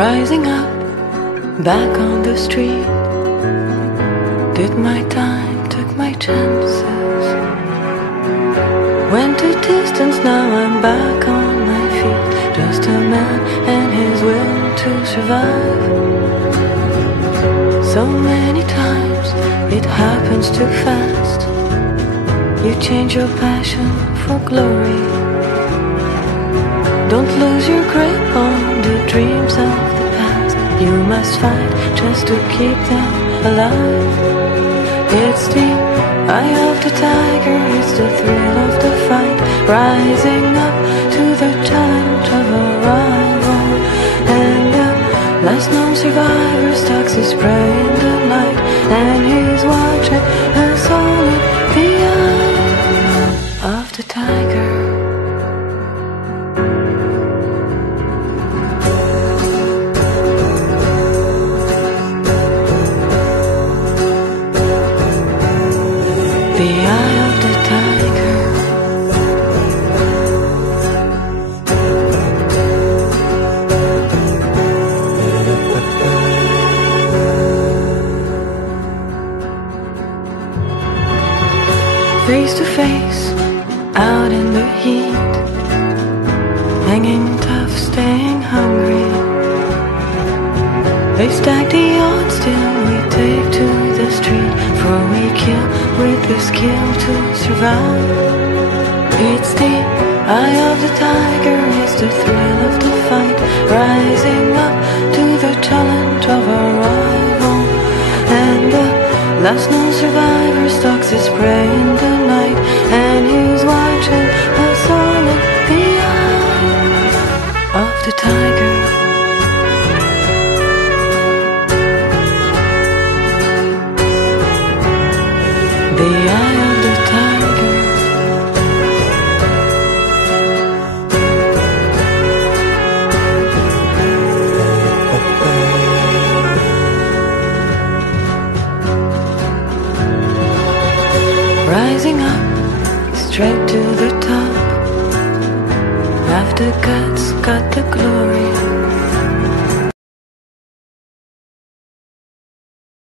Rising up, back on the street. Did my time, took my chances. Went to distance, now I'm back on my feet. Just a man and his will to survive. So many times it happens too fast. You change your passion for glory. Don't lose your grip on the dreams of the past. You must fight just to keep them alive. It's the eye of the tiger, it's the thrill of the fight. Rising up to the challenge of a rival. And the last known survivor stalks his prey in the night. And he's watching us all in the eye of the tiger. The eye of the tiger. Face to face, out in the heat. Hanging tough, staying hungry. They stack the odds till we take to the street. For we kill with the skill to survive. It's the eye of the tiger, it's the thrill of the fight. Rising up to the challenge of a rival. And the last known survivor stalks his prey in the night. And he's watching us all in the eye of the tiger. The eye of the tiger. Rising up, straight to the top. After guts, got the glory.